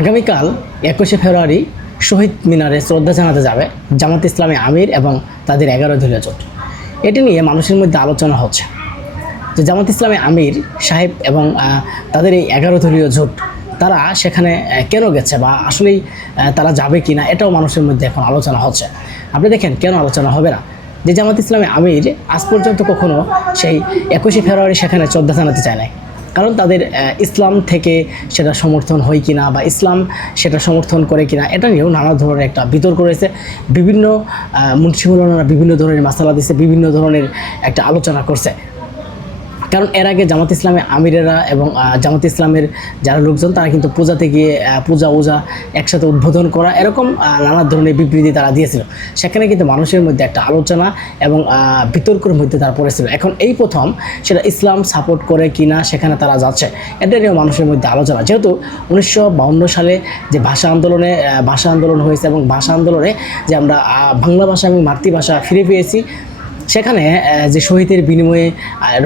আগামীকাল একুশে ফেব্রুয়ারি শহীদ মিনারে শ্রদ্ধা জানাতে যাবে জামাত ইসলামী আমির এবং তাদের এগারো দলীয় জোট। এটি নিয়ে মানুষের মধ্যে আলোচনা হচ্ছে যে জামাত ইসলামী আমির সাহেব এবং তাদের এই এগারো দলীয় জোট, তারা সেখানে কেন গেছে বা আসলেই তারা যাবে কি না এটাও মানুষের মধ্যে এখন আলোচনা হচ্ছে। আপনি দেখেন কেন আলোচনা হবে না? যে জামাত ইসলামী আমির আজ পর্যন্ত কখনো সেই একুশে ফেব্রুয়ারি সেখানে শ্রদ্ধা জানাতে চায় নাই। কারণ তাদের ইসলাম থেকে সেটা সমর্থন হয় কিনা বা ইসলাম সেটা সমর্থন করে কিনা, এটা নিয়েও নানা ধরনের একটা বিতর্ক রয়েছে। বিভিন্ন মুন্সিমুলারা বিভিন্ন ধরনের মাসালা দিছে, বিভিন্ন ধরনের একটা আলোচনা করছে। কারণ এর আগে জামাত ইসলামের আমিরেরা এবং জামাত ইসলামের যারা লোকজন, তারা কিন্তু পূজাতে গিয়ে পূজা ওজা একসাথে উদ্বোধন করা এরকম নানা ধরনের বিবৃতি তারা দিয়েছিল। সেখানে কিন্তু মানুষের মধ্যে একটা আলোচনা এবং বিতর্কের মধ্যে তারা পড়েছিল। এখন এই প্রথম, সেটা ইসলাম সাপোর্ট করে কিনা সেখানে তারা যাচ্ছে, এটা নিয়েও মানুষের মধ্যে আলোচনা। যেহেতু উনিশশো সালে যে ভাষা আন্দোলনে ভাষা আন্দোলন হয়েছে এবং ভাষা আন্দোলনে যে আমরা বাংলা ভাষা এবং মাতৃভাষা ফিরে পেয়েছি সেখানে যে শহীদের বিনিময়ে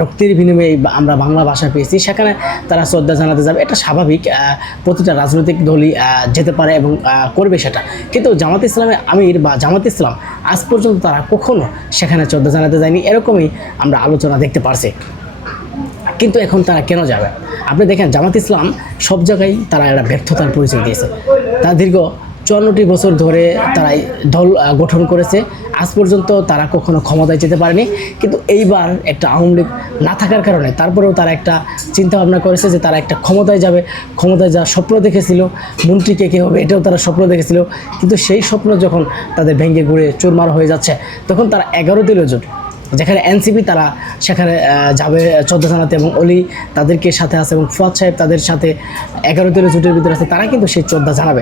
রক্তের বিনিময়ে আমরা বাংলা ভাষা পেয়েছি, সেখানে তারা শ্রদ্ধা জানাতে যাবে। এটা স্বাভাবিক প্রতিটা রাজনৈতিক দলই যেতে পারে এবং করবে সেটা। কিন্তু জামাত ইসলামের আমির বা জামাত ইসলাম আজ পর্যন্ত তারা কখনো সেখানে শ্রদ্ধা জানাতে যায়নি, এরকমই আমরা আলোচনা দেখতে পারছি। কিন্তু এখন তারা কেন যাবে? আপনি দেখেন, জামাত ইসলাম সব জায়গায় তারা একটা ব্যর্থতার পরিচয় দিয়েছে। তারা দীর্ঘ চুয়ান্নটি বছর ধরে তারা দল গঠন করেছে। আজ পর্যন্ত তারা কখনো ক্ষমতায় যেতে পারেনি। কিন্তু এইবার একটা আওয়ামী লীগ না থাকার কারণে তারপরেও তারা একটা চিন্তা ভাবনা করেছে যে তারা একটা ক্ষমতায় যাবে। ক্ষমতায় যাওয়ার স্বপ্ন দেখেছিল। মন্ত্রী কে কে হবে এটাও তারা স্বপ্ন দেখেছিল। কিন্তু সেই স্বপ্ন যখন তাদের ভেঙে ঘুরে চুরমার হয়ে যাচ্ছে, তখন তারা এগারো দিনের জোট, যেখানে এনসিপি তারা, সেখানে যাবে চোদ্দ জানাতে এবং অলি তাদেরকে সাথে আছে এবং ফুয়াদ সাহেব তাদের সাথে এগারো দিনের জোটের ভিতরে আছে, তারা কিন্তু সেই চোদ্দা জানাবে।